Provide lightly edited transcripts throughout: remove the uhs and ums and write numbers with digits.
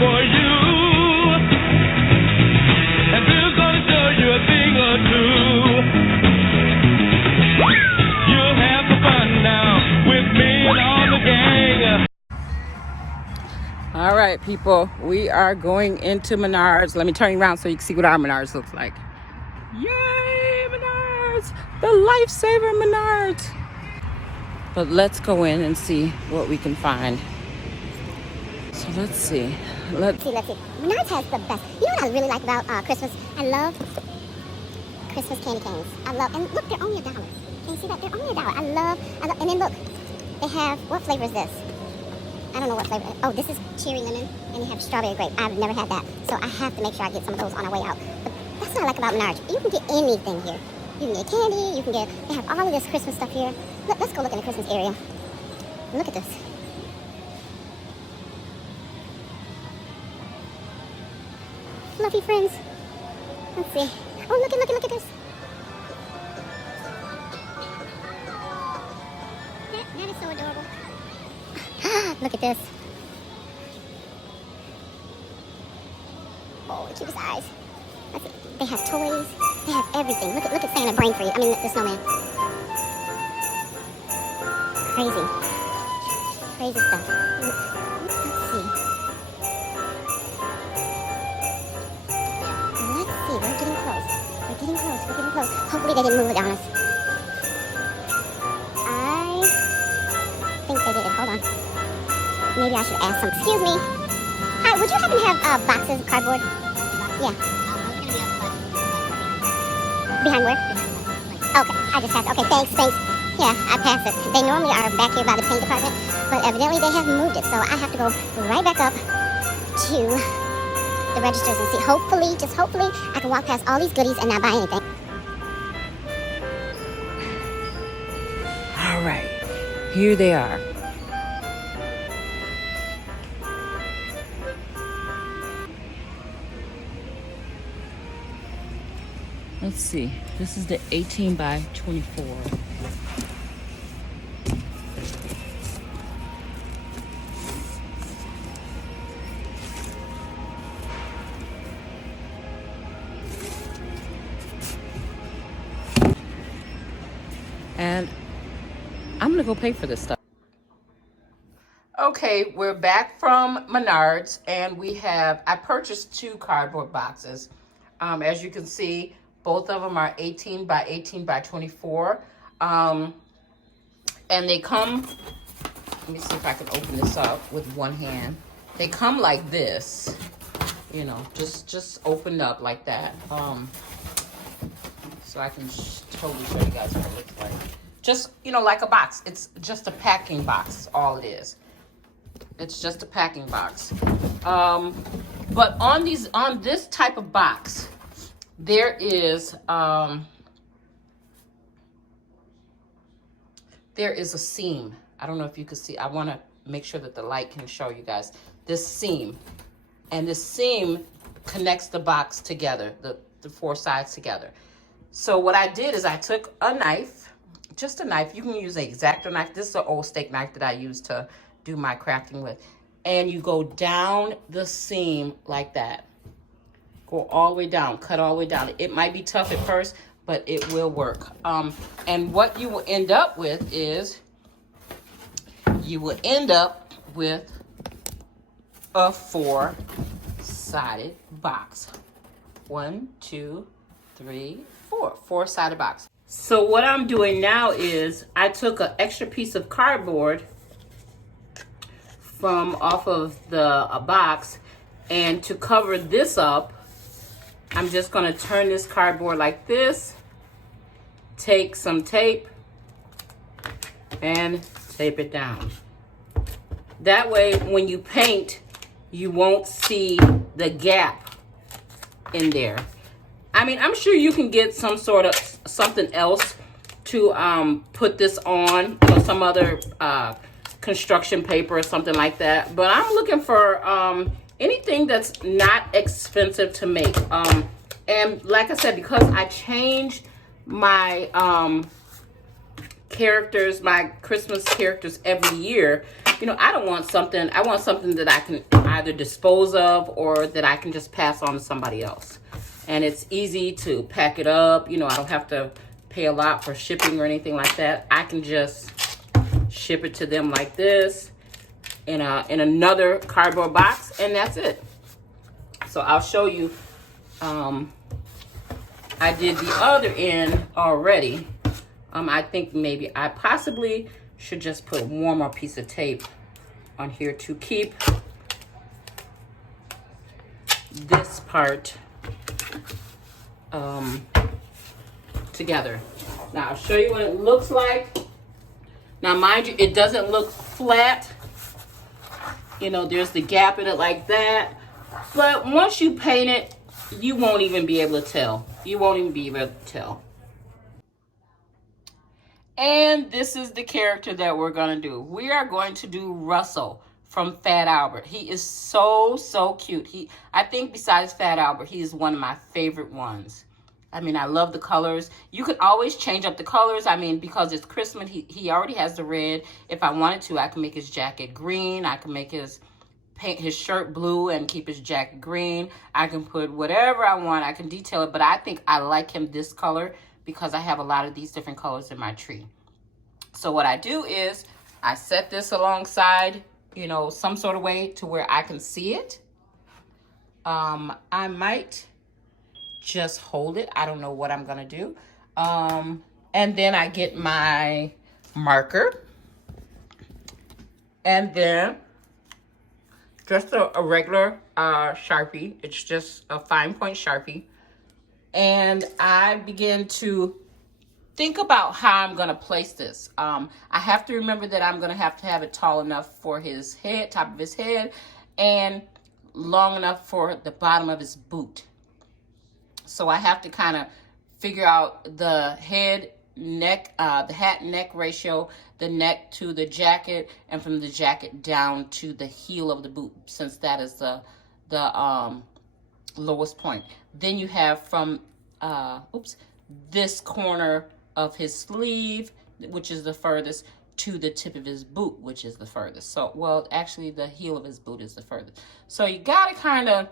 for you. And Bill's gonna show you a thing or two. You'll have some fun now with me and all the gang. All right, people, we are going into Menards. Let me turn you around so you can see what our Menards looks like. Yay, Menards! The lifesaver Menards! But let's go in and see what we can find. So let's see. Let's see. Menards has the best. You know what I really like about Christmas? I love Christmas candy canes. I love, and look, they're only $1. Can you see that? They're only $1. I love, and then look, they have, what flavor is this? I don't know what flavor. Oh, this is cherry lemon, and you have strawberry grape. I've never had that, so I have to make sure I get some of those on our way out. But that's what I like about Menards. You can get anything here. You can get candy. You can get. They have all of this Christmas stuff here. Let's go look in the Christmas area. Look at this. Fluffy friends. Let's see. Oh, look at this. That is so adorable. Look at this. Oh, the cutest eyes. Let's see. They have toys. They have everything. Look at Santa brain free. I mean, the snowman. Crazy stuff. Let's see. We're getting close. Hopefully they didn't move it on us. I think they did it. Hold on. Maybe I should ask some. Excuse me. Hi, would you happen to have boxes of cardboard? Yeah. Behind where? Okay, I just passed. Okay, thanks. Yeah, I passed it. They normally are back here by the paint department, but evidently they have moved it, so I have to go right back up to the registers and see. Hopefully, just hopefully, I can walk past all these goodies and not buy anything. All right, here they are. Let's see. This is the 18 by 24. And I'm gonna go pay for this stuff. Okay, we're back from Menards, and I purchased 2 cardboard boxes. As you can see, both of them are 18 by 18 by 24. And they come, let me see if I can open this up with one hand. They come like this, you know, just opened up like that. So I can totally show you guys what it looks like. Just, you know, like a box. It's just a packing box, all it is. It's just a packing box. But on this type of box, there is a seam. I don't know if you can see. I want to make sure that the light can show you guys this seam. And this seam connects the box together, the 4 sides together. So what I did is I took a knife, just a knife. You can use an X-Acto knife. This is an old steak knife that I use to do my crafting with. And you go down the seam like that. Go all the way down, cut all the way down. It might be tough at first, but it will work. And what you will end up with is, you will end up with a 4-sided box. 1, 2, 3, 4. 4-sided box. So what I'm doing now is I took an extra piece of cardboard from off of a box, and to cover this up, I'm just going to turn this cardboard like this, take some tape, and tape it down. That way, when you paint, you won't see the gap in there. I mean, I'm sure you can get some sort of something else to put this on, you know, some other construction paper or something like that. But I'm looking for anything that's not expensive to make. And like I said, because I changed my characters, my Christmas characters every year, you know, I want something that I can either dispose of or that I can just pass on to somebody else. And it's easy to pack it up. You know, I don't have to pay a lot for shipping or anything like that. I can just ship it to them like this in another cardboard box, and that's it. So I'll show you. I did the other end already. I think maybe I possibly should just put one more piece of tape on here to keep this part together. Now I'll show you what it looks like. Now mind you, it doesn't look flat. You know, there's the gap in it like that. But once you paint it, you won't even be able to tell. You won't even be able to tell. And this is the character that we're going to do. We are going to do Russell from Fat Albert. He is so, so cute. I think besides Fat Albert, he is one of my favorite ones. I mean, I love the colors. You can always change up the colors. I mean, because it's Christmas, he already has the red. If I wanted to, I can make his jacket green. I can make paint his shirt blue and keep his jacket green. I can put whatever I want. I can detail it, but I think I like him this color because I have a lot of these different colors in my tree. So what I do is I set this alongside, you know, some sort of way to where I can see it. I might just hold it. I don't know what I'm gonna do. And then I get my marker, and then just a regular Sharpie. It's just a fine point Sharpie. And I begin to think about how I'm gonna place this. I have to remember that I'm gonna have to have it tall enough for his head, top of his head, and long enough for the bottom of his boot. So I have to kind of figure out the head, neck, the hat neck ratio, the neck to the jacket, and from the jacket down to the heel of the boot, since that is the lowest point. Then you have from this corner of his sleeve, which is the furthest, to the tip of his boot, which is the furthest. So, well, actually the heel of his boot is the furthest. So you gotta kind of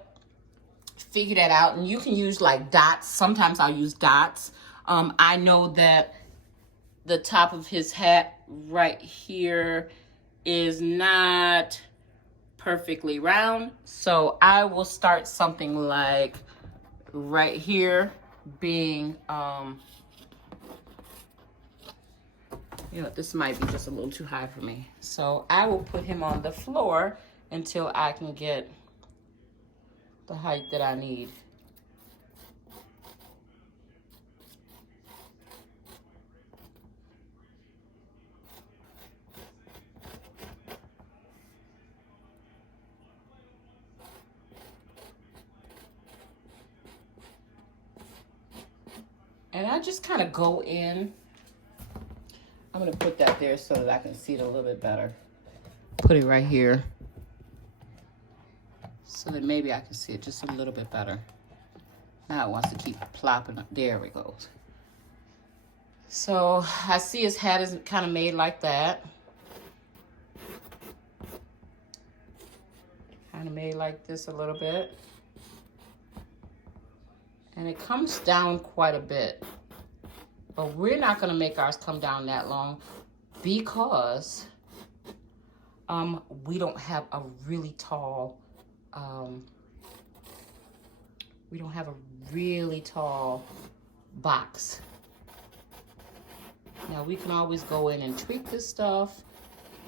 figure that out, and you can use like dots. Sometimes I'll use dots. I know that the top of his hat right here is not perfectly round, so I will start something like right here being you know, this might be just a little too high for me, so I will put him on the floor until I can get the height that I need. And I just kind of go in. I'm going to put that there so that I can see it a little bit better. Put it right here so that maybe I can see it just a little bit better. Now it wants to keep plopping up. There we go. So I see his hat is kind of made like that. Kind of made like this a little bit. And it comes down quite a bit. But we're not going to make ours come down that long because we don't have a really tall, box. Now we can always go in and tweak this stuff,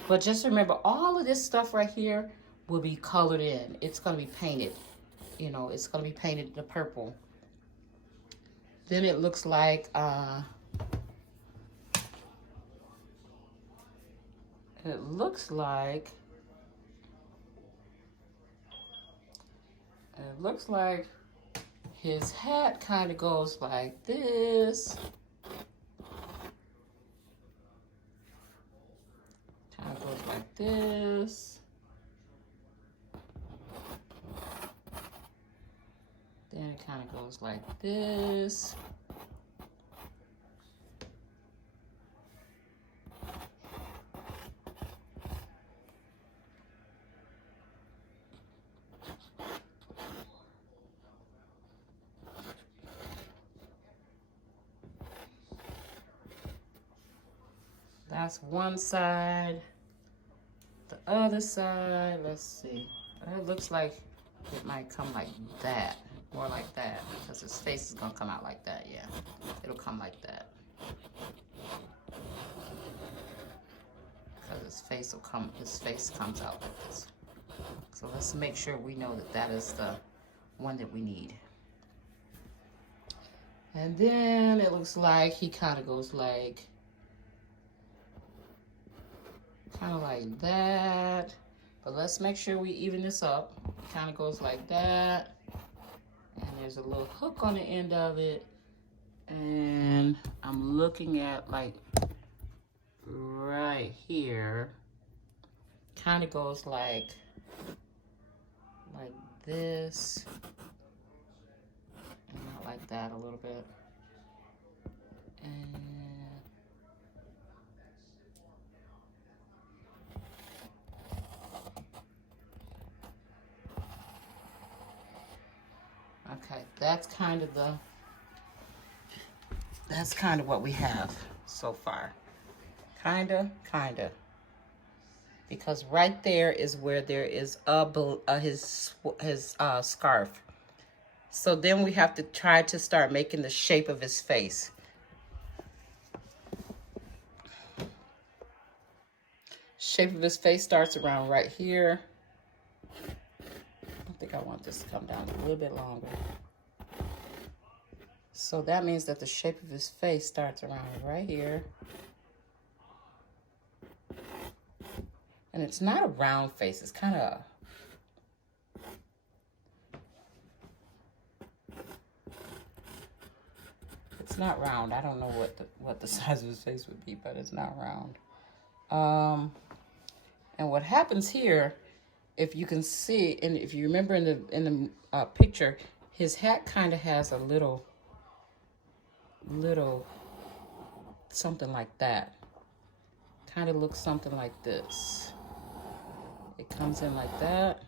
but just remember all of this stuff right here will be colored in. It's going to be painted, you know, it's going to be painted the purple. Then it looks like his hat kind of goes like this. Kind of goes like this. Then it kind of goes like this. That's one side. The other side, let's see. It looks like it might come like that, more like that, because his face is gonna come out like that. Yeah, it'll come like that. Because his face comes out like this. So let's make sure we know that that is the one that we need. And then it looks like he kind of goes like, that. But let's make sure we even this up. Kind of goes like that. And there's a little hook on the end of it. And I'm looking at like right here. Kind of goes like this. And not like that a little bit. And okay, that's kind of what we have so far. Kinda. Because right there is where there is his scarf. So then we have to try to start making the shape of his face. Shape of his face starts around right here. I think I want this to come down a little bit longer. So that means that the shape of his face starts around right here. And it's not a round face, it's kind of it's not round. I don't know what the size of his face would be, but it's not round. And what happens here, if you can see, and if you remember in the picture, his hat kind of has a little something like that. Kind of looks something like this. It comes in like that.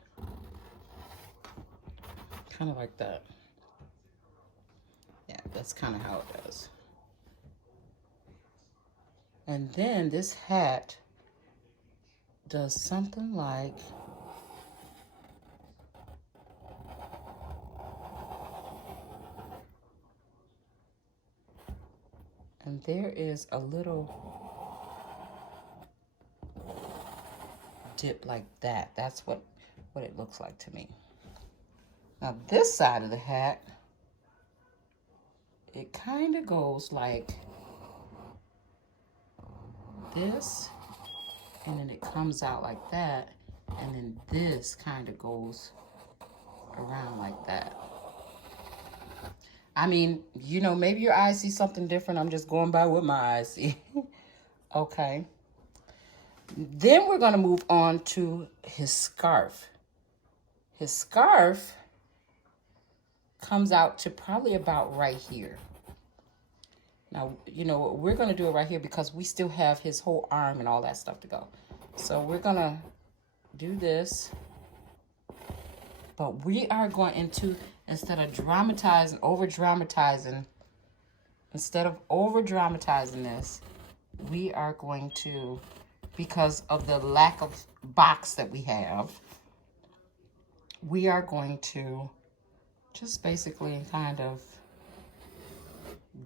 Kind of like that. Yeah, that's kind of how it does. And then this hat does something like and there is a little dip like that. That's what it looks like to me. Now this side of the hat, it kind of goes like this, and then it comes out like that, and then this kind of goes around like that. I mean, you know, maybe your eyes see something different. I'm just going by what my eyes see. Okay. Then we're going to move on to his scarf. His scarf comes out to probably about right here. Now, you know, we're going to do it right here because we still have his whole arm and all that stuff to go. So we're going to do this. But we are going into, instead of over-dramatizing this, we are going to, because of the lack of box that we have, we are going to just basically kind of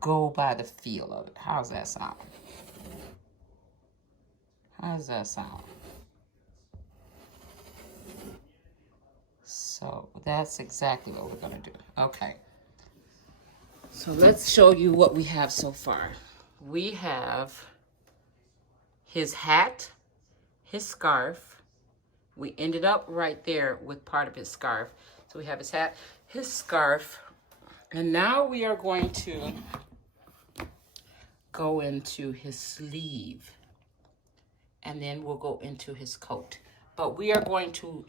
go by the feel of it. How's that sound? How does that sound? So that's exactly what we're going to do. Okay. So let's show you what we have so far. We have his hat, his scarf. We ended up right there with part of his scarf. So we have his hat, his scarf, and now we are going to go into his sleeve, and then we'll go into his coat. But we are going to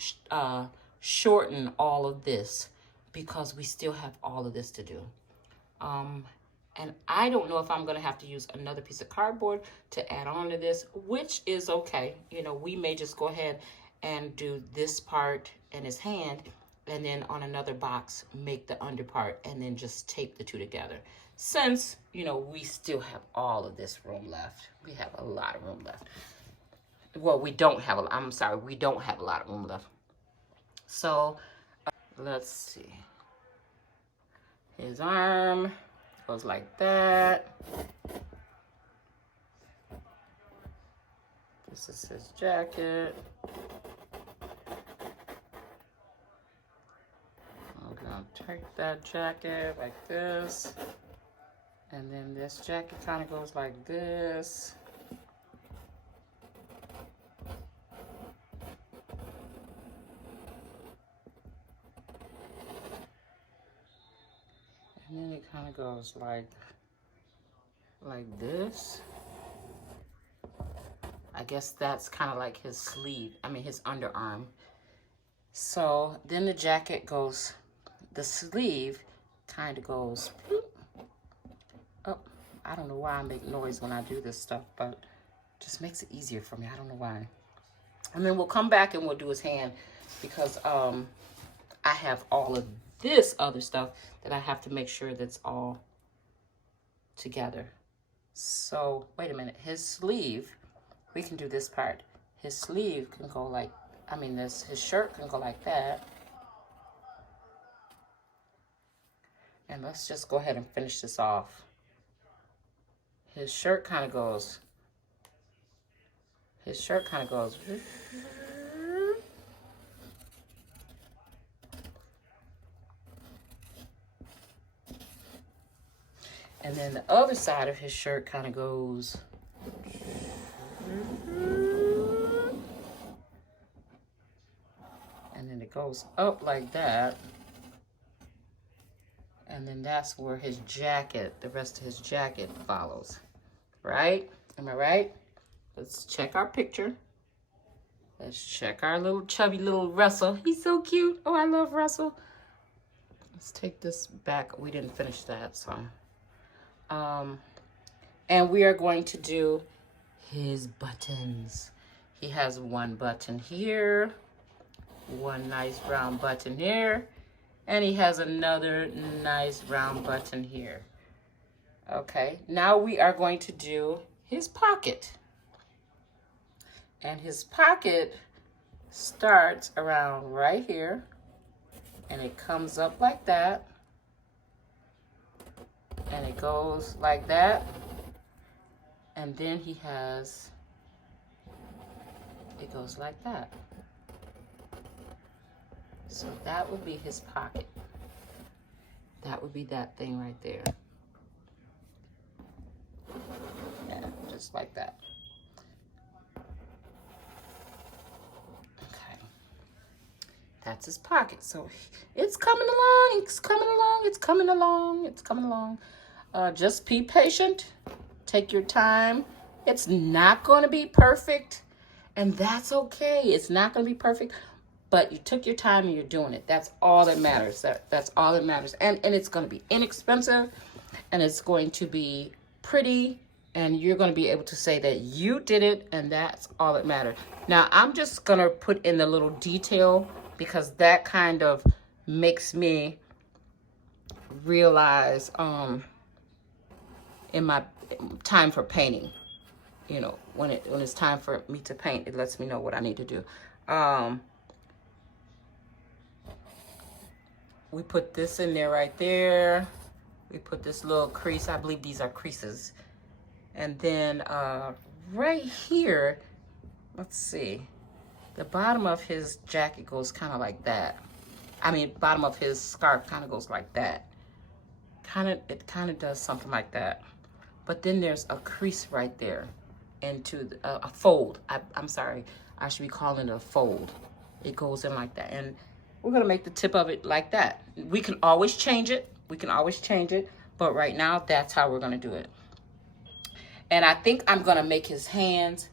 shorten all of this because we still have all of this to do. And I don't know if I'm going to have to use another piece of cardboard to add on to this, which is okay. You know, we may just go ahead and do this part and his hand, and then on another box, make the under part, and then just tape the two together. Since, you know, we still have all of this room left. We have a lot of room left. Well, we don't have we don't have a lot of room left. So, let's see. His arm goes like that. This is his jacket. I'm gonna take that jacket like this. And then this jacket kind of goes like this. And then it kind of goes like this. I guess that's kind of like his sleeve, his underarm. So then the jacket goes, the sleeve kind of goes up. I don't know why I make noise when I do this stuff, but it just makes it easier for me. I don't know why. And then we'll come back and we'll do his hand because I have all of this other stuff that I have to make sure that's all together. So wait a minute, his sleeve, we can do this part. His sleeve can go like, his shirt can go like that. And let's just go ahead and finish this off. His shirt kind of goes. And then the other side of his shirt kind of goes. And then it goes up like that. And then that's where his jacket, the rest of his jacket follows. Right? Am I right? Let's check our picture. Let's check our little chubby little Russell. He's so cute. Oh, I love Russell. Let's take this back. We didn't finish that, so. And we are going to do his buttons. He has one button here, one nice round button here, and he has another nice round button here. Okay, now we are going to do his pocket. And his pocket starts around right here, and it comes up like that, and it goes like that, and then he has, it goes like that. So that would be his pocket. That would be that thing right there. Yeah, just like that. Okay. That's his pocket. So it's coming along, it's coming along, it's coming along, it's coming along. Just be patient. Take your time. It's not going to be perfect, and that's okay. It's not going to be perfect, but you took your time and you're doing it. That's all that matters. That's all that matters. And it's going to be inexpensive, and it's going to be pretty, and you're going to be able to say that you did it, and that's all that matters. Now, I'm just going to put in the little detail because that kind of makes me realize in my time for painting, you know, when it's time for me to paint, it lets me know what I need to do. We put this in there right there. We put this little crease. I believe these are creases. And then right here, let's see, the bottom of his jacket goes kind of like that. Bottom of his scarf kind of goes like that. It kind of does something like that. But then there's a crease right there into a fold. I'm sorry, I should be calling it a fold. It goes in like that. And we're gonna make the tip of it like that. We can always change it. But right now, that's how we're gonna do it. And I think I'm gonna make his hands.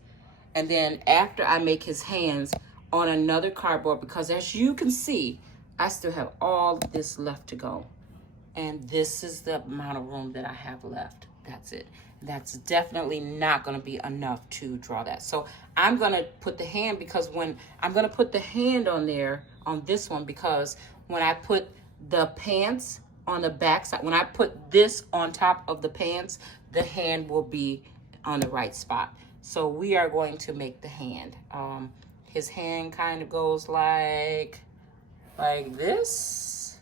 And then after I make his hands on another cardboard, because as you can see, I still have all this left to go. And this is the amount of room that I have left. That's it. That's definitely not going to be enough to draw that. So I'm going to put the hand, because when I'm going to put the hand on there, on this one, because when I put the pants on the back side, when I put this on top of the pants, the hand will be on the right spot. So we are going to make the hand. His hand kind of goes like this,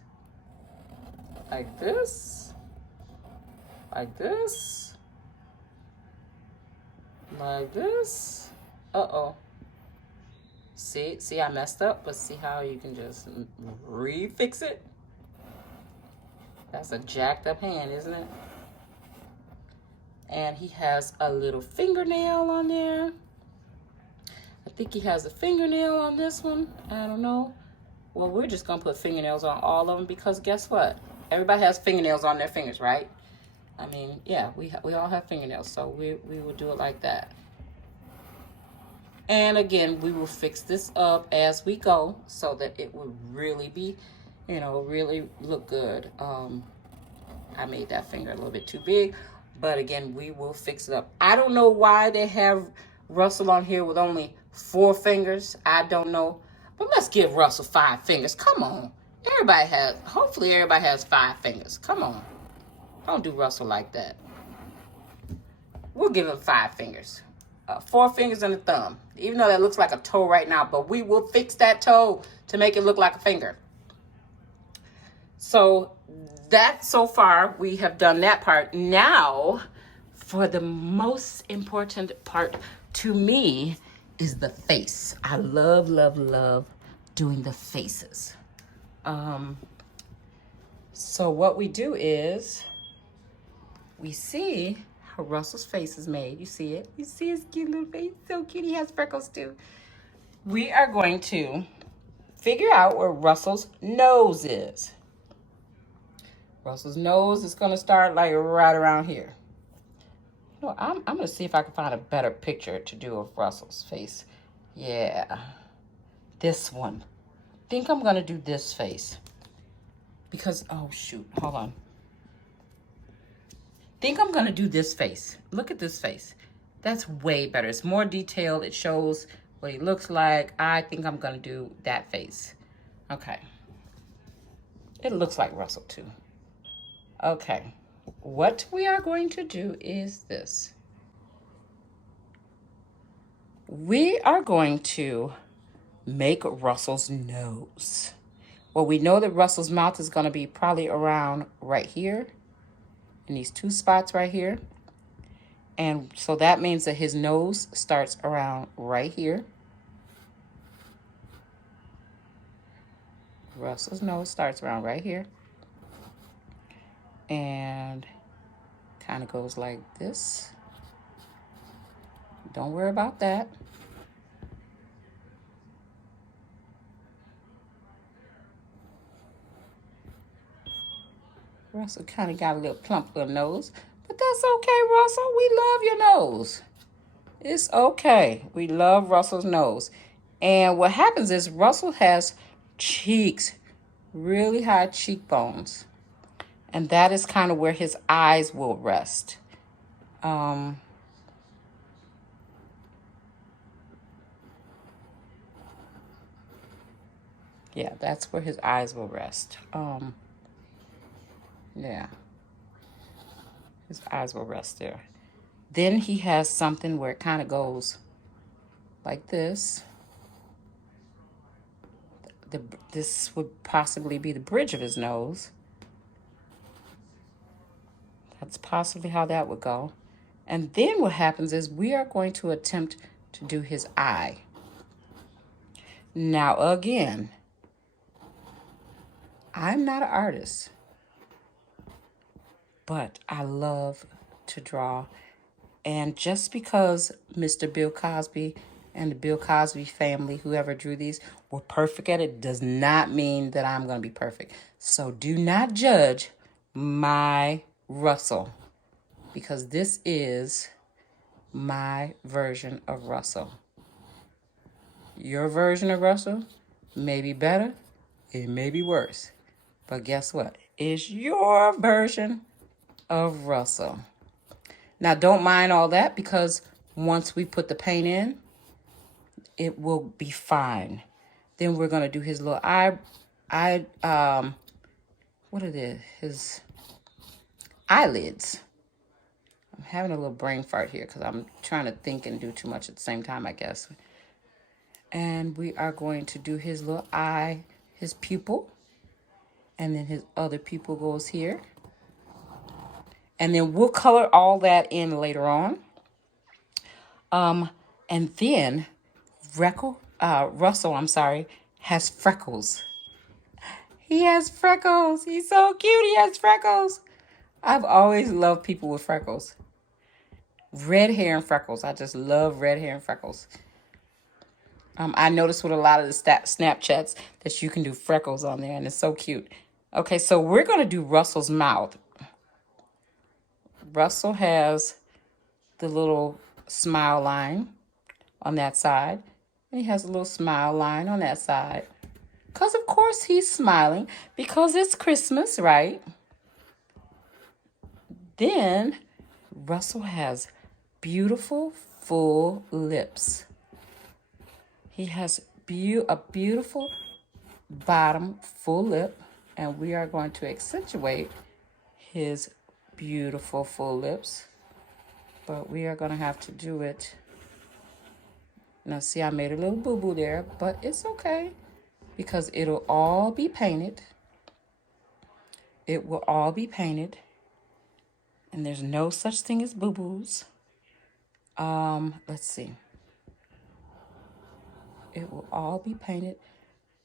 like this, like this, like this. Uh-oh. See, I messed up, but see how you can just refix it? That's a jacked up hand, isn't it? And he has a little fingernail on there. I think he has a fingernail on this one. I don't know. Well, we're just gonna put fingernails on all of them because guess what? Everybody has fingernails on their fingers, right? I mean, yeah, we all have fingernails, so we will do it like that. And again, we will fix this up as we go so that it will really be, you know, really look good. I made that finger a little bit too big, but again, we will fix it up. I don't know why they have Russell on here with only 4 fingers. I don't know, but let's give Russell 5 fingers. Come on. Hopefully everybody has 5 fingers. Come on. Don't do Russell like that. We'll give him 5 fingers. 4 fingers and a thumb. Even though that looks like a toe right now, but we will fix that toe to make it look like a finger. So that, so far, we have done that part. Now, for the most important part to me is the face. I love, love, love doing the faces. So what we do is we see how Russell's face is made. You see it? You see his cute little face? So cute. He has freckles too. We are going to figure out where Russell's nose is. Russell's nose is going to start like right around here. You know, I'm going to see if I can find a better picture to do of Russell's face. Yeah. This one. I think I'm going to do this face. Because, oh shoot, hold on. Think I'm gonna do this face. Look at this face. That's way better. It's more detailed. It shows what he looks like. I think I'm gonna do that face. Okay. It looks like Russell too. Okay. What we are going to do is this. We are going to make Russell's nose. Well, we know that Russell's mouth is gonna be probably around right here. In these 2 spots right here. And so that means that his nose starts around right here. Russell's nose starts around right here. And kind of goes like this. Don't worry about that. Russell kind of got a little plump little nose, but that's okay, Russell. We love your nose. It's okay. We love Russell's nose. And what happens is Russell has cheeks, really high cheekbones. And that is kind of where his eyes will rest. Yeah, that's where his eyes will rest. Yeah. His eyes will rest there. Then he has something where it kind of goes like this. This would possibly be the bridge of his nose. That's possibly how that would go. And then what happens is we are going to attempt to do his eye. Now, again, I'm not an artist. But I love to draw. And just because Mr. Bill Cosby and the Bill Cosby family, whoever drew these, were perfect at it, does not mean that I'm going to be perfect. So do not judge my Russell, because this is my version of Russell. Your version of Russell may be better, it may be worse. But guess what? It's your version of Russell. Now don't mind all that, because once we put the paint in, it will be fine. Then we're going to do his little what are they? His eyelids. I'm having a little brain fart here because I'm trying to think and do too much at the same time, I guess. And we are going to do his little eye, his pupil. And then his other pupil goes here. And then we'll color all that in later on. And then Russell, has freckles. He has freckles. He's so cute. He has freckles. I've always loved people with freckles. Red hair and freckles. I just love red hair and freckles. I noticed with a lot of the Snapchats that you can do freckles on there, and it's so cute. Okay, so we're going to do Russell's mouth. Russell has the little smile line on that side. And he has a little smile line on that side. Because, of course, he's smiling because it's Christmas, right? Then Russell has beautiful, full lips. He has a beautiful bottom full lip. And we are going to accentuate his beautiful full lips. But we are going to have to do it. Now, see, I made a little boo-boo there, but it's okay because it'll all be painted. It will all be painted. And there's no such thing as boo-boos. Let's see. It will all be painted.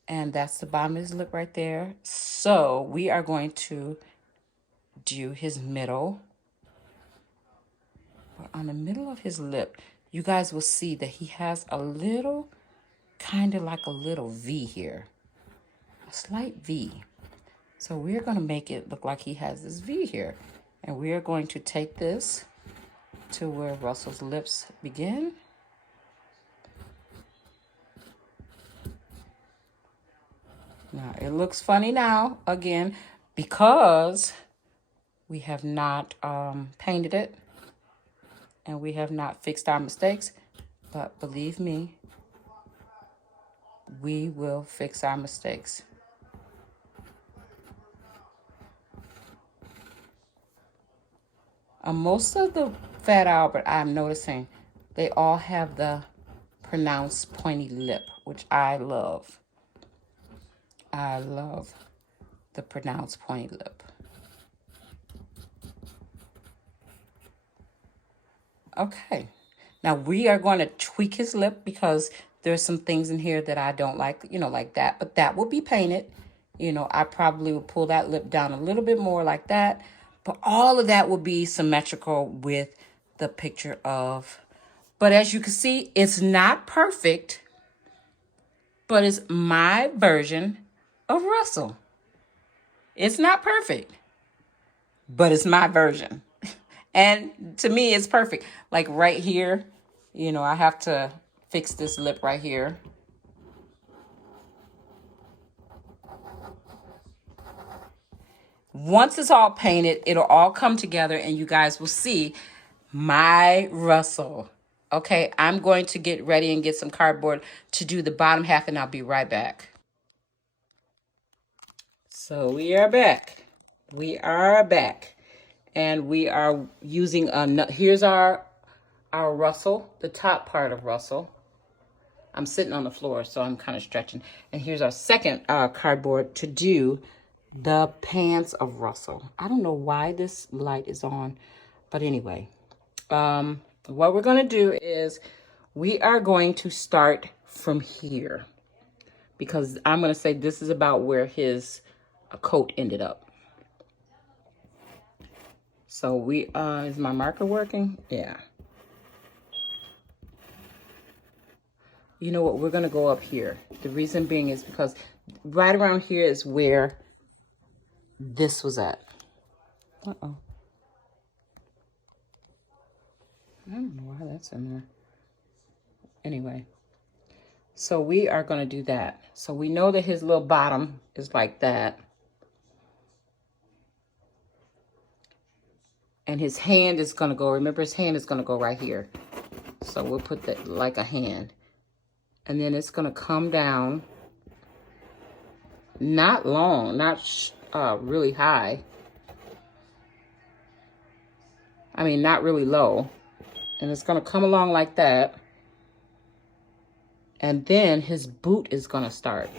And that's the bottom of his lip right there. So we are going to do his middle. But on the middle of his lip, you guys will see that he has a little, kind of like a little V here. A slight V. So we're going to make it look like he has this V here. And we are going to take this to where Russell's lips begin. Now, it looks funny now, again, because we have not painted it. And we have not fixed our mistakes. But believe me, we will fix our mistakes. Most of the Fat Albert, I'm noticing, they all have the pronounced pointy lip, which I love. I love the pronounced pointy lip. Okay, now we are going to tweak his lip because there's some things in here that I don't like, like that. But that will be painted. I probably will pull that lip down a little bit more like that. But all of that will be symmetrical with the picture of. But as you can see, it's not perfect. But it's my version of Russell. It's not perfect. But it's my version. And to me, it's perfect. Like right here, I have to fix this lip right here. Once it's all painted, it'll all come together and you guys will see my Russell. Okay, I'm going to get ready and get some cardboard to do the bottom half and I'll be right back. So we are back. We are back. And we are using, here's our Russell, the top part of Russell. I'm sitting on the floor, so I'm kind of stretching. And here's our second cardboard to do the pants of Russell. I don't know why this light is on, but anyway. What we're going to do is we are going to start from here. Because I'm going to say this is about where his coat ended up. So is my marker working? Yeah. You know what? We're going to go up here. The reason being is because right around here is where this was at. Uh-oh. I don't know why that's in there. Anyway. So we are going to do that. So we know that his little bottom is like that. And his hand is going to go, remember his hand is going to go right here. So we'll put that like a hand. And then it's going to come down not long, not really high. I mean, not really low. And it's going to come along like that. And then his boot is going to start.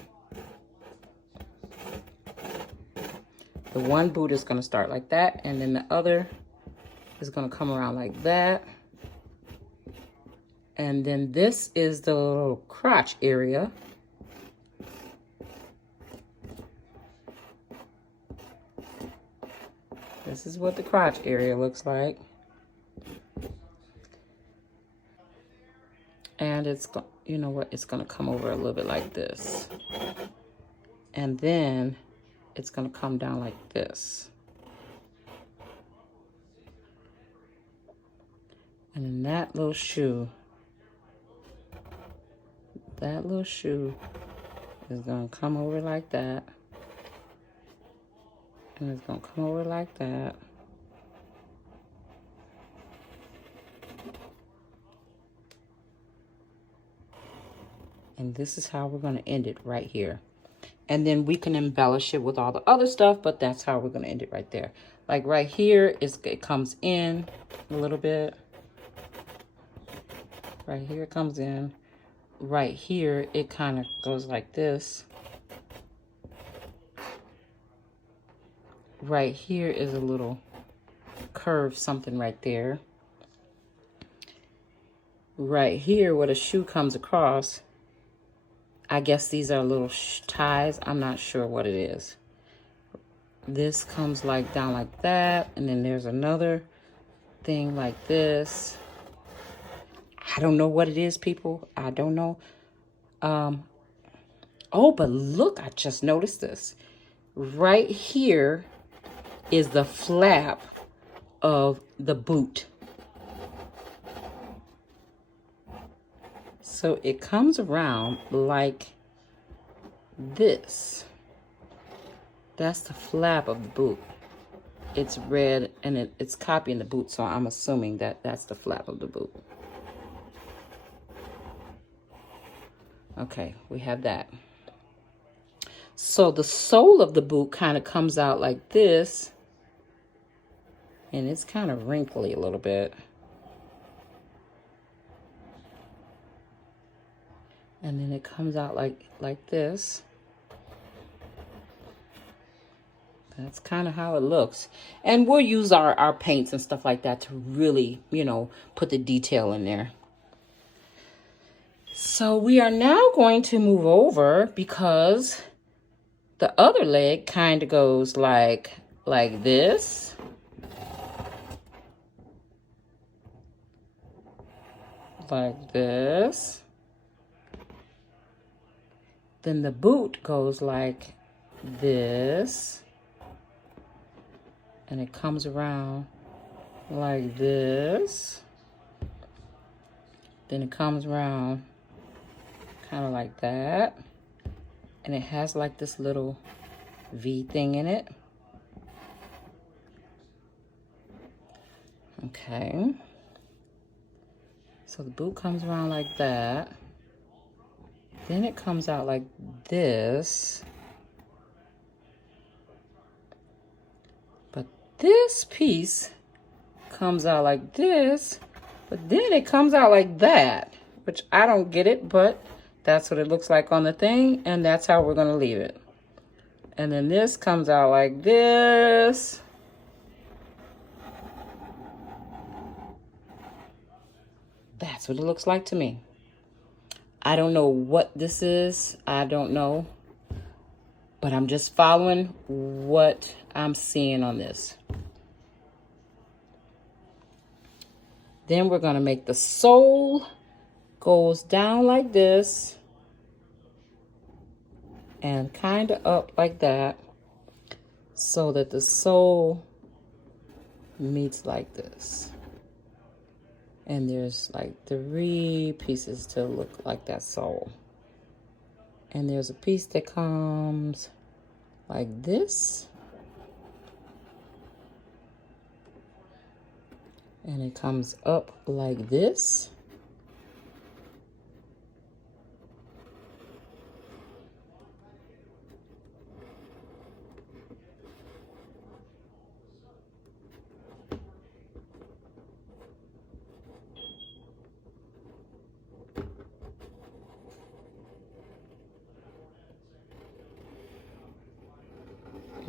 The one boot is going to start like that. And then the other is going to come around like that. And then this is the little crotch area. This is what the crotch area looks like. And it's, you know what, it's going to come over a little bit like this. And then it's going to come down like this. And then that little shoe is going to come over like that. And it's going to come over like that. And this is how we're going to end it right here. And then we can embellish it with all the other stuff, but that's how we're going to end it right there. Like right here, it comes in a little bit. Right here it comes in. Right here, it kind of goes like this. Right here is a little curve, something right there. Right here, where the shoe comes across, I guess these are little ties. I'm not sure what it is. This comes like down like that, and then there's another thing like this. I don't know what it is, people. I don't know. Oh, but look, I just noticed this. Right here is the flap of the boot. So it comes around like this. That's the flap of the boot. It's red and it's copying the boot, so I'm assuming that that's the flap of the boot. Okay, we have that. So the sole of the boot kind of comes out like this. And it's kind of wrinkly a little bit. And then it comes out like this. That's kind of how it looks. And we'll use our paints and stuff like that to really, you know, put the detail in there. So we are now going to move over because the other leg kind of goes like this. Like this. Then the boot goes like this. And it comes around like this. Then it comes around kind of like that. And it has like this little V thing in it. Okay. So the boot comes around like that. Then it comes out like this. But this piece comes out like this. But then it comes out like that, which I don't get it, but that's what it looks like on the thing, and that's how we're going to leave it. And then this comes out like this. That's what it looks like to me. I don't know what this is. I don't know. But I'm just following what I'm seeing on this. Then we're going to make the sole goes down like this and kind of up like that so that the sole meets like this. And there's like 3 pieces to look like that sole. And there's a piece that comes like this. And it comes up like this.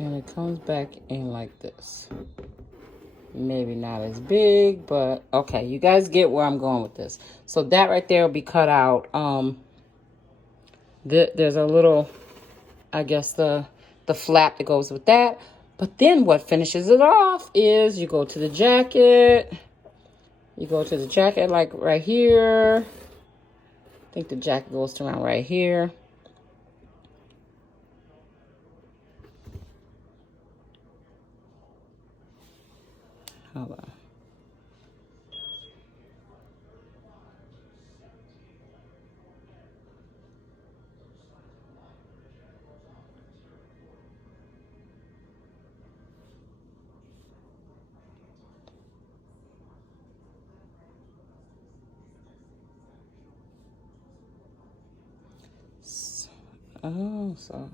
And it comes back in like this. Maybe not as big, but okay, you guys get where I'm going with this. So that right there will be cut out. There's a little, I guess, the flap that goes with that. But then what finishes it off is you go to the jacket. You go to the jacket like right here. I think the jacket goes around right here. Hold on. Oh, so.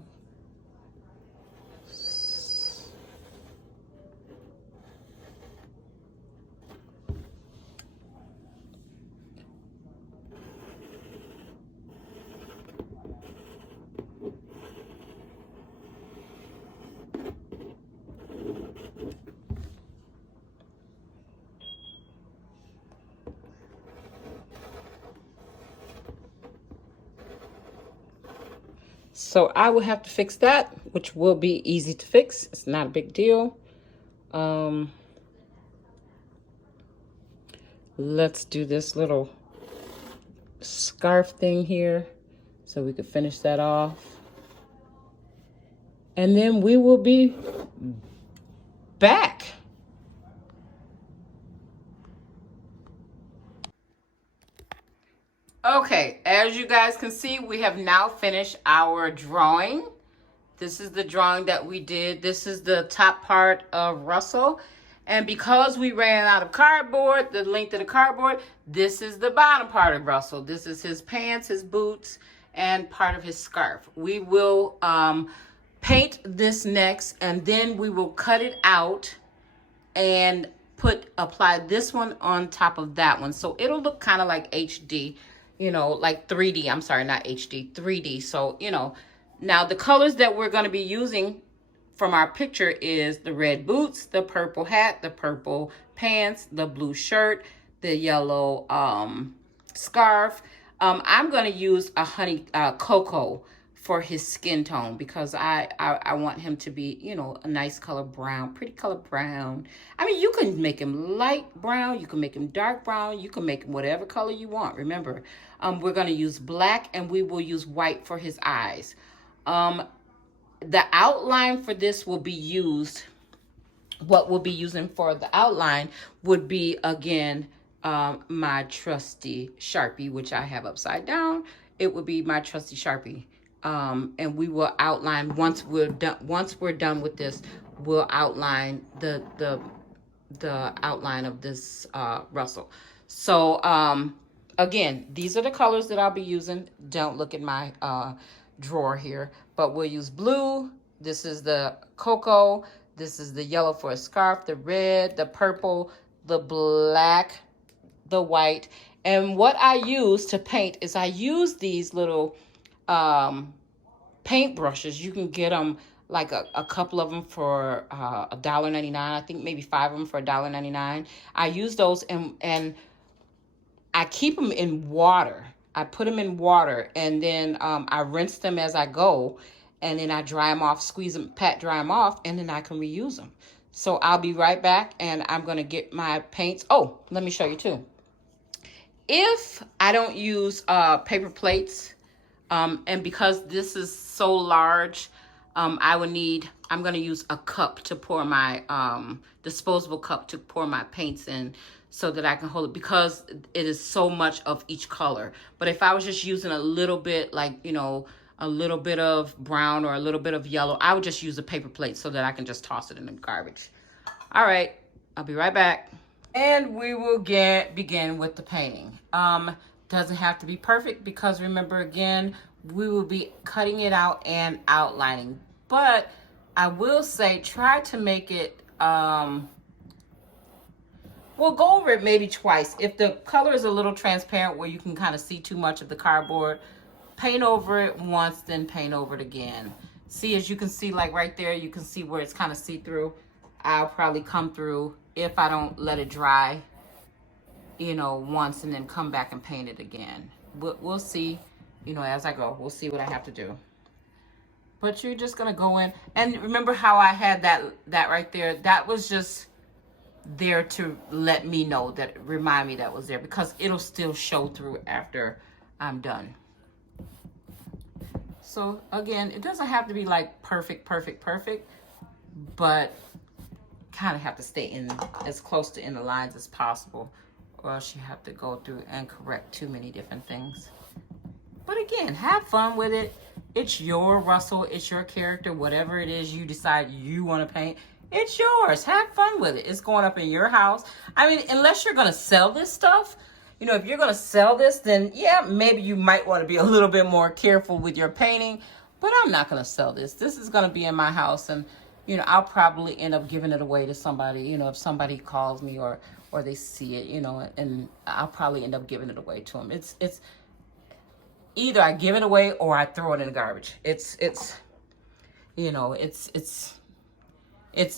So I will have to fix that, which will be easy to fix. It's not a big deal. Let's do this little scarf thing here so we could finish that off. And then we will be back. Okay, as you guys can see, we have now finished our drawing. This is the drawing that we did. This is the top part of Russell. And because we ran out of cardboard, the length of the cardboard, this is the bottom part of Russell. This is his pants, his boots, and part of his scarf. We will paint this next, and then we will cut it out and apply this one on top of that one. So it'll look kind of like HD. You know, like 3D. I'm sorry, not HD, 3D. So, you know, now the colors that we're going to be using from our picture is the red boots, the purple hat, the purple pants, the blue shirt, the yellow scarf. I'm going to use a honey cocoa for his skin tone because I want him to be, you know, a nice color brown, pretty color brown. I mean, you can make him light brown, you can make him dark brown, you can make him whatever color you want. Remember, we're going to use black and we will use white for his eyes. The outline for this will be used, what we'll be using for the outline would be, again, my trusty Sharpie, which I have upside down. It would be my trusty Sharpie. And we will outline once we're done with this, we'll outline the outline of this Russell. So again, these are the colors that I'll be using. Don't look at my drawer here, but we'll use blue. This is the cocoa. This is the yellow for a scarf, the red, the purple, the black, the white. And what I use to paint is I use these little paint brushes. You can get them like a couple of them for $1.99. I think maybe 5 of them for $1.99. I use those and I keep them in water. I put them in water and then I rinse them as I go, and then I dry them off, squeeze them, dry them off, and then I can reuse them. So I'll be right back and I'm going to get my paints. Oh, let me show you too. If I don't use paper plates, and because this is so large, I'm going to use a cup to pour my, disposable cup to pour my paints in so that I can hold it because it is so much of each color. But if I was just using a little bit, like, you know, a little bit of brown or a little bit of yellow, I would just use a paper plate so that I can just toss it in the garbage. All right, I'll be right back. And we will begin with the painting. Doesn't have to be perfect because remember, again, we will be cutting it out and outlining. But I will say, try to make it, we'll go over it maybe twice. If the color is a little transparent where you can kind of see too much of the cardboard, paint over it once, then paint over it again. See, as you can see, like right there, you can see where it's kind of see-through. I'll probably come through, if I don't let it dry, you know, once, and then come back and paint it again. We'll see, you know, as I go. We'll see what I have to do. But you're just gonna go in, and remember how I had that right there? That was just there to let me know, that remind me that was there, because it'll still show through after I'm done. So again, it doesn't have to be like perfect, but kind of have to stay in as close to in the lines as possible, or else you have to go through and correct too many different things. But again, have fun with it. It's your Russell, it's your character, whatever it is you decide you want to paint, it's yours. Have fun with it. It's going up in your house. I mean, unless you're going to sell this stuff, you know, if you're going to sell this, then yeah, maybe you might want to be a little bit more careful with your painting. But I'm not going to sell this. This is going to be in my house, and, you know, I'll probably end up giving it away to somebody, you know, if somebody calls me or they see it, you know, and I'll probably end up giving it away to them. It's either I give it away or I throw it in the garbage. It's you know, it's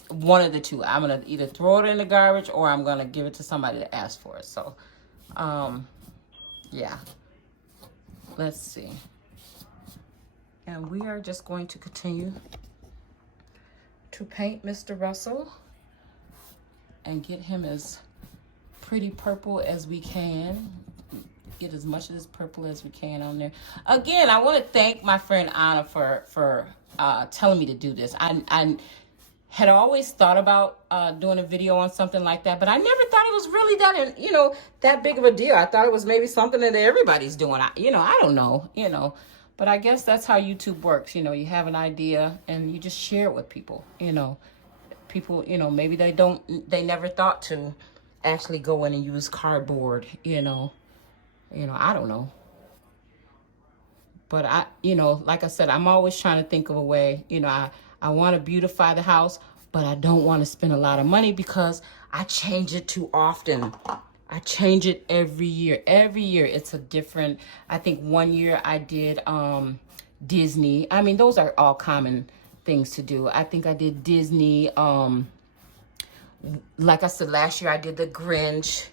one of the two. I'm going to either throw it in the garbage or I'm going to give it to somebody that asked for it. So, yeah. Let's see. And we are just going to continue to paint Mr. Russell and get him as pretty purple as we can. Get as much of this purple as we can on there. Again, I want to thank my friend Anna for telling me to do this. I had always thought about doing a video on something like that, but I never thought it was really that, you know, that big of a deal. I thought it was maybe something that everybody's doing. You know, I don't know, you know, but I guess that's how YouTube works. You know, you have an idea and you just share it with people. You know, people, you know, maybe they never thought to actually go in and use cardboard, you know, I don't know. But you know, like I said, I'm always trying to think of a way, you know, I want to beautify the house, but I don't want to spend a lot of money because I change it too often. I change it every year. Every year it's a different, I think one year I did Disney. I mean, those are all common things to do. I think I did Disney. Like I said, last year I did the Grinch.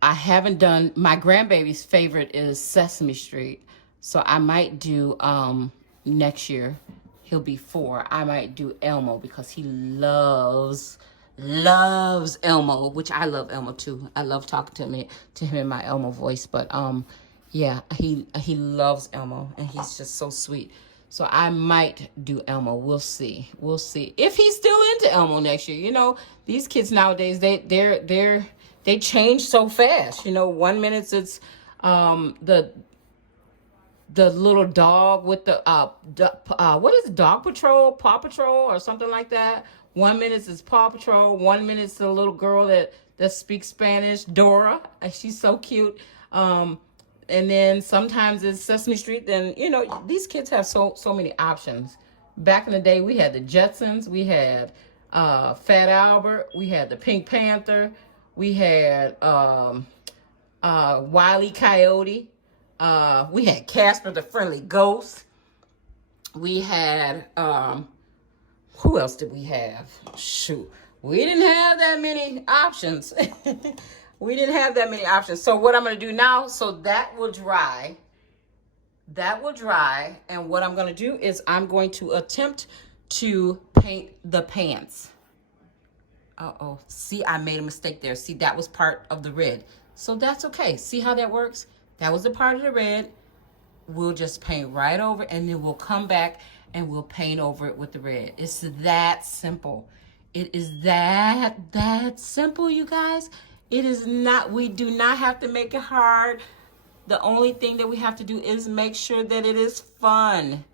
I haven't done, my grandbaby's favorite is Sesame Street. So I might do, next year, he'll be 4. I might do Elmo because he loves Elmo, which I love Elmo too. I love talking to him in my Elmo voice. But yeah, he loves Elmo and he's just so sweet. So I might do Elmo. We'll see. We'll see if he's still into Elmo next year. You know, these kids nowadays, they change so fast. You know, 1 minute it's the little dog with the what is it, Dog Patrol, Paw Patrol, or something like that. 1 minute is Paw Patrol. 1 minute it's the little girl that speaks Spanish, Dora. She's so cute. And then sometimes it's Sesame Street. Then, you know, these kids have so many options. Back in the day, we had the Jetsons, we had Fat Albert, we had the Pink Panther, we had Wile E. Coyote. We had Casper the Friendly Ghost. We had, who else did we have? Shoot, we didn't have that many options. We didn't have that many options. So what I'm going to do now, so that will dry. That will dry. And what I'm going to do is I'm going to attempt to paint the pants. Uh-oh. See, I made a mistake there. See, that was part of the red. So that's okay. See how that works? That was a part of the red. We'll just paint right over, and then we'll come back and we'll paint over it with the red. It's that simple. It is that simple, you guys. It is not, we do not have to make it hard. The only thing that we have to do is make sure that it is fun.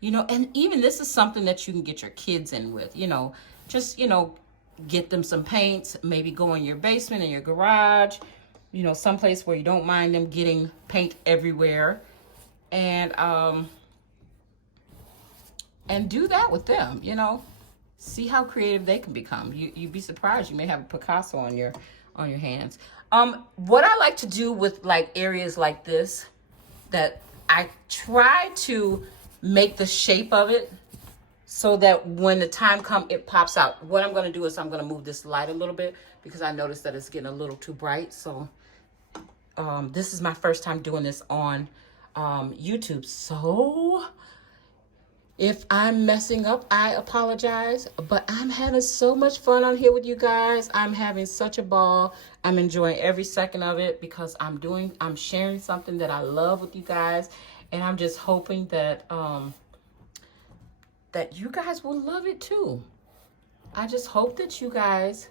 You know, and even this is something that you can get your kids in with, you know, just, you know, get them some paints, maybe go in your basement, in your garage, you know, someplace where you don't mind them getting paint everywhere, and do that with them, you know. See how creative they can become. You'd be surprised. You may have a Picasso on your hands. What I like to do with like areas like this that I try to make the shape of it so that when the time comes, it pops out. What I'm going to do is I'm going to move this light a little bit because I noticed that it's getting a little too bright. So this is my first time doing this on YouTube. So if I'm messing up, I apologize. But I'm having so much fun on here with you guys. I'm having such a ball. I'm enjoying every second of it because I'm sharing something that I love with you guys. And I'm just hoping that that you guys will love it too. I just hope that you guys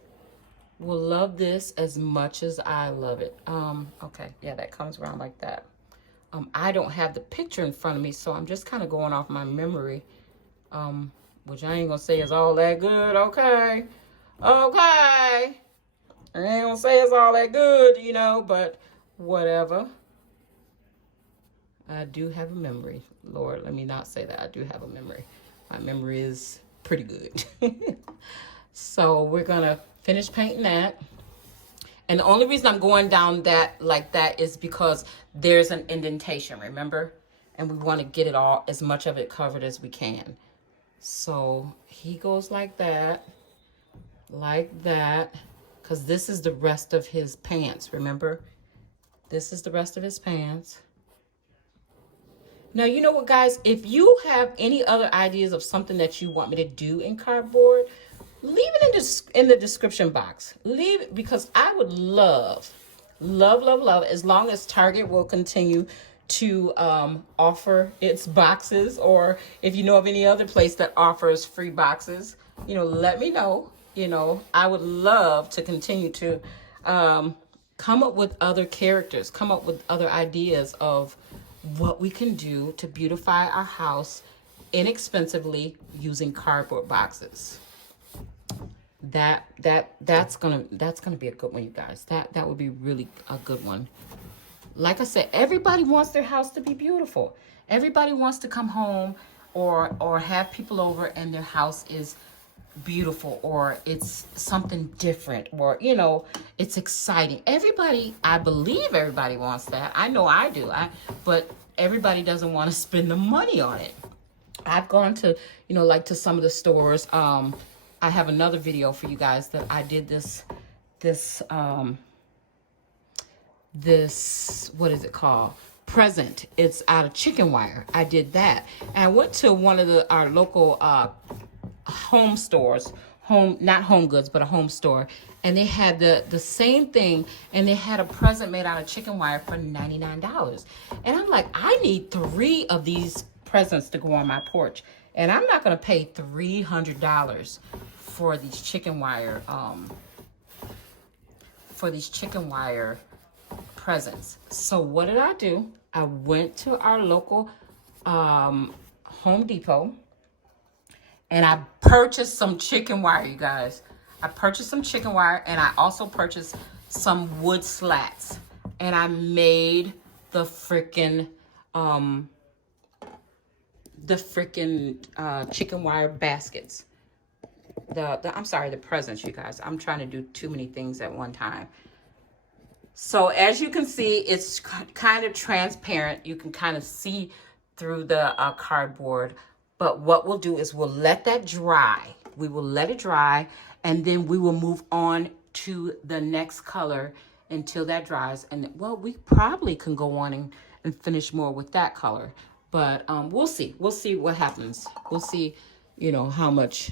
will love this as much as I love it. Okay, yeah, that comes around like that. I don't have the picture in front of me, so I'm just kind of going off my memory, which I ain't gonna say is all that good. Okay, I ain't gonna say it's all that good, you know, but whatever. I do have a memory. Lord, let me not say that. I do have a memory. My memory is pretty good. So we're gonna finish painting that. And the only reason I'm going down that like that is because there's an indentation, remember? And we want to get it all, as much of it covered as we can. So he goes like that, because this is the rest of his pants, remember? This is the rest of his pants. Now, you know what, guys? If you have any other ideas of something that you want me to do in cardboard, leave it in the description box. Leave it, because I would love, as long as Target will continue to offer its boxes, or if you know of any other place that offers free boxes, you know, let me know. You know, I would love to continue to come up with other characters, come up with other ideas of what we can do to beautify our house inexpensively using cardboard boxes. That's gonna be a good one, you guys. That would be really a good one. Like I said, everybody wants their house to be beautiful. Everybody wants to come home or have people over and their house is beautiful, or it's something different, or you know, it's exciting. Everybody, I believe everybody wants that. I know I do. But everybody doesn't want to spend the money on it. I've gone to, you know, like to some of the stores. I have another video for you guys that I did this what is it called? Present. It's out of chicken wire. I did that. And I went to one of our local home stores, not Home Goods, but a home store, and they had the same thing, and they had a present made out of chicken wire for $99. And I'm like, I need 3 of these presents to go on my porch, and I'm not going to pay $300 for these chicken wire presents. So what did I do? I went to our local Home Depot, and I purchased some chicken wire, you guys. I purchased some chicken wire, and I also purchased some wood slats. And I made the freaking chicken wire baskets. The presents, you guys. I'm trying to do too many things at one time. So as you can see, it's kind of transparent. You can kind of see through the cardboard. But what we'll do is we'll let that dry. We will let it dry, and then we will move on to the next color until that dries. And well, we probably can go on and finish more with that color. But we'll see. We'll see what happens. We'll see, you know, how much.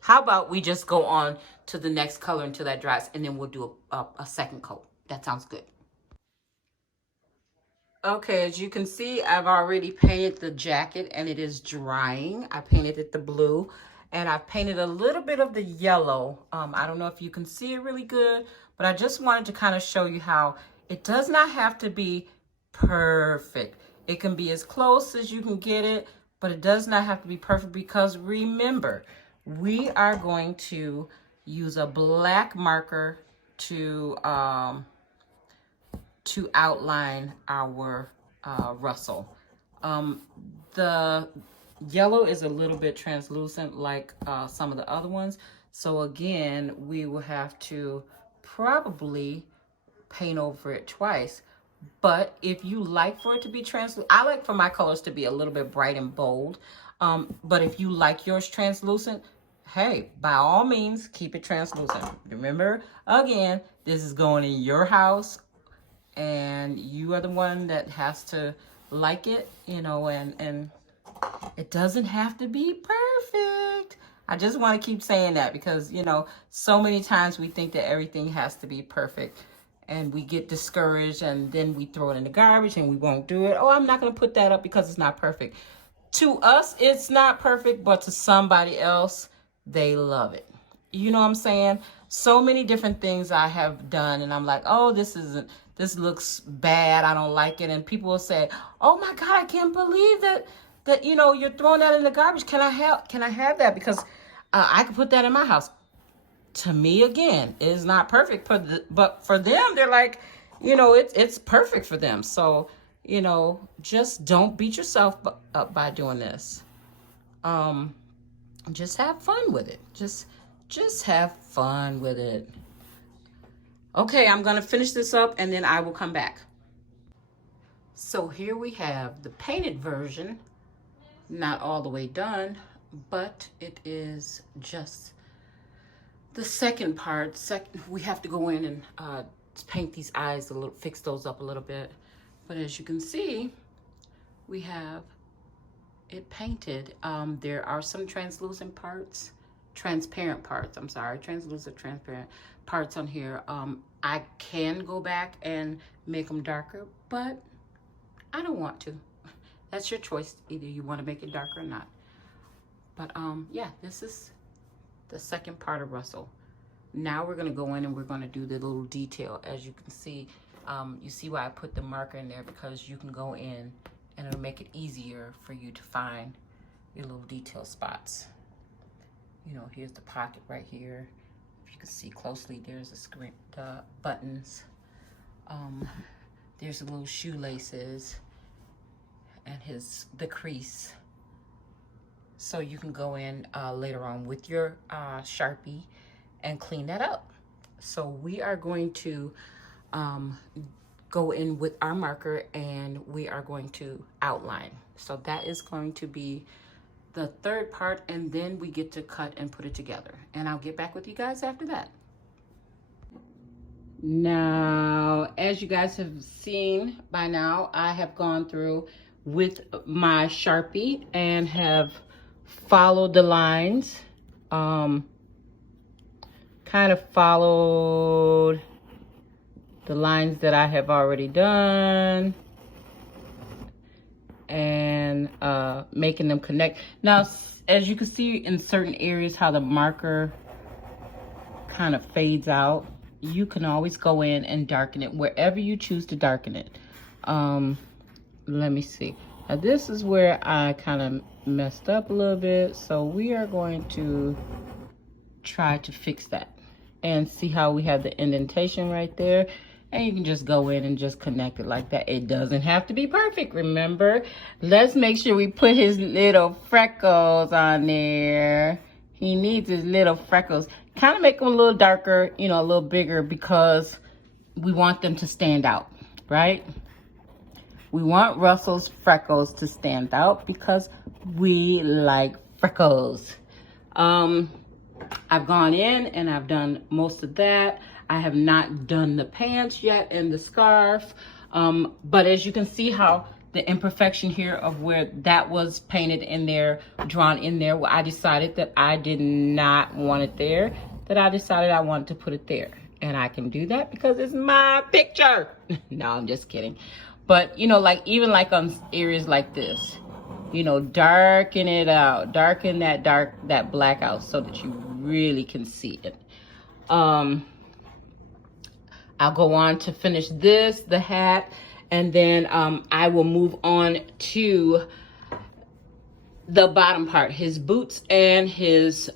How about we just go on to the next color until that dries, and then we'll do a second coat. That sounds good. Okay, as you can see, I've already painted the jacket, and it is drying. I painted it the blue, and I've painted a little bit of the yellow. I don't know if you can see it really good, but I just wanted to kind of show you how it does not have to be perfect. It can be as close as you can get it, but it does not have to be perfect, because remember, we are going to use a black marker to outline our Russell. The yellow is a little bit translucent like some of the other ones. So again, we will have to probably paint over it twice. But if you like for it to be translucent, I like for my colors to be a little bit bright and bold. But if you like yours translucent, hey, by all means, keep it translucent. Remember, again, this is going in your house, and you are the one that has to like it, you know, and it doesn't have to be perfect. I just want to keep saying that because, you know, so many times we think that everything has to be perfect and we get discouraged and then we throw it in the garbage and we won't do it. Oh, I'm not going to put that up because it's not perfect. To us, it's not perfect, but to somebody else, they love it. You know what I'm saying? So many different things I have done and I'm like, oh, this looks bad. I don't like it. And people will say, oh my God, I can't believe that you know, you're throwing that in the garbage. Can I have that? Because I can put that in my house. To me, again, it is not perfect, but for them, they're like, you know, it's perfect for them. So, you know, just don't beat yourself up by doing this. Just have fun with it. Just have fun with it. Okay, I'm gonna finish this up and then I will come back. So here we have the painted version. Not all the way done, but it is just the second part. We have to go in and paint these eyes a little, fix those up a little bit. But as you can see, we have it painted. There are some transparent parts, transparent parts on here. I can go back and make them darker, but I don't want to. That's your choice. Either you want to make it darker or not. But yeah, this is the second part of Russell. Now we're going to go in and we're going to do the little detail. As you can see, you see why I put the marker in there, because you can go in and it'll make it easier for you to find your little detail spots. You know, here's the pocket right here. If you can see closely, there's the buttons. There's the little shoelaces. And the crease. So you can go in later on with your Sharpie and clean that up. So we are going to go in with our marker and we are going to outline. So that is going to be the third part, and then we get to cut and put it together. And I'll get back with you guys after that. Now, as you guys have seen by now, I have gone through with my Sharpie and have followed the lines, kind of followed the lines that I have already done and making them connect. Now, as you can see in certain areas how the marker kind of fades out, you can always go in and darken it wherever you choose to darken it. Let me see. Now this is where I kind of messed up a little bit, so we are going to try to fix that and see how we have the indentation right there, and you can just go in and just connect it like that. It doesn't have to be perfect, remember. Let's make sure we put his little freckles on there. He needs his little freckles. Kind of make them a little darker, you know, a little bigger, because we want them to stand out, right? We want Russell's freckles to stand out because we like freckles. I've gone in and I've done most of that. I have not done the pants yet and the scarf. But as you can see how the imperfection here of where that was painted in there, drawn in there, I decided that I did not want it there, that I decided I wanted to put it there. And I can do that because it's my picture. No, I'm just kidding. But, you know, like even like on areas like this, you know, darken it out, darken that black out so that you really can see it. I'll go on to finish this, the hat, and then I will move on to the bottom part, his boots and his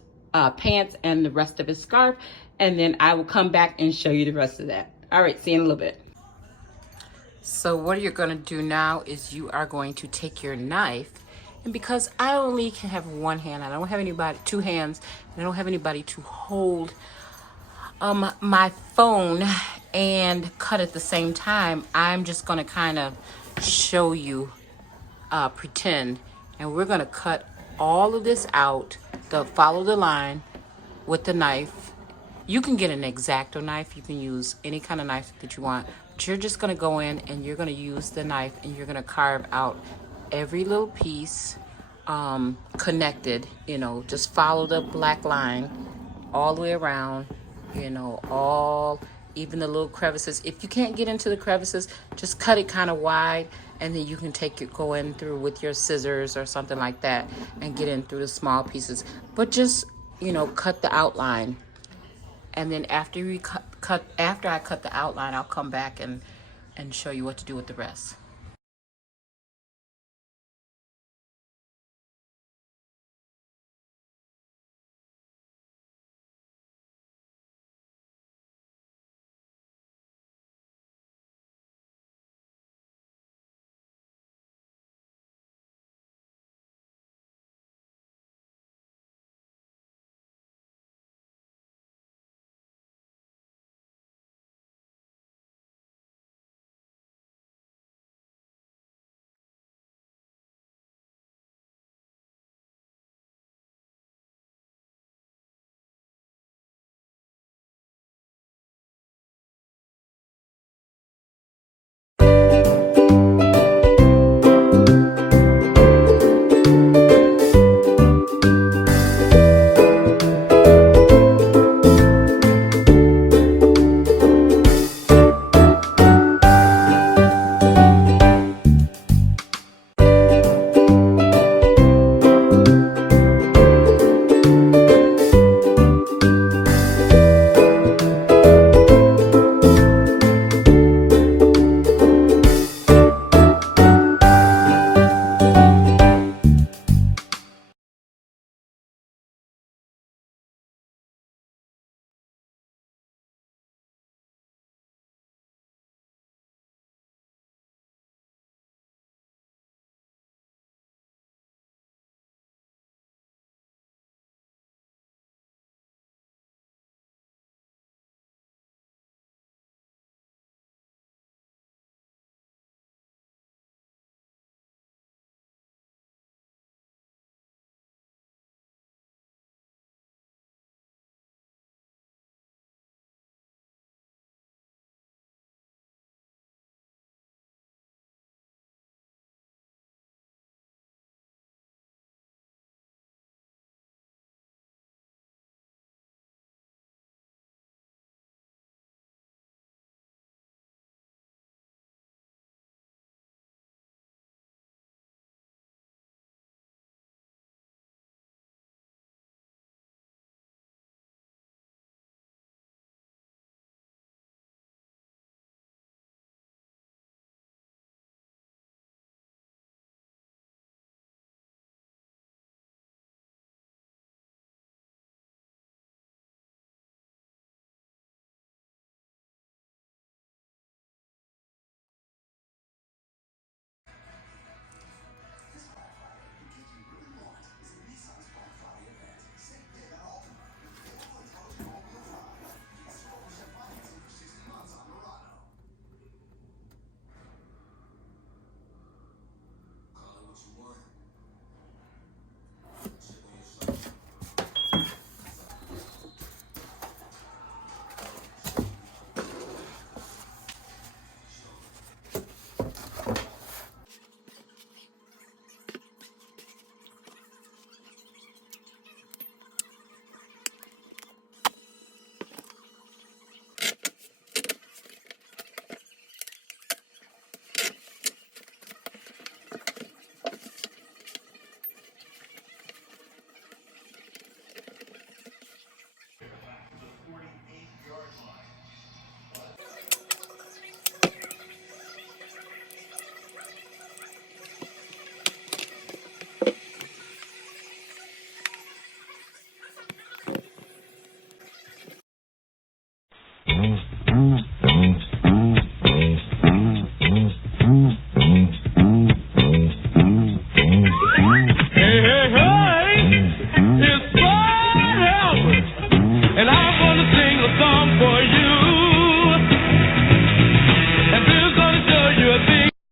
pants and the rest of his scarf. And then I will come back and show you the rest of that. All right, see you in a little bit. So what you're gonna do now is you are going to take your knife, and because I only can have one hand, I don't have two hands, and I don't have anybody to hold my phone and cut at the same time, I'm just going to kind of show you, pretend, and we're going to cut all of this out, follow the line with the knife. You can get an X-Acto knife. You can use any kind of knife that you want. But you're just going to go in and you're going to use the knife and you're going to carve out every little piece connected. You know, just follow the black line all the way around. You know, even the little crevices. If you can't get into the crevices, just cut it kind of wide, and then you can go in through with your scissors or something like that and get in through the small pieces. But just, you know, cut the outline. And then after after I cut the outline, I'll come back and show you what to do with the rest.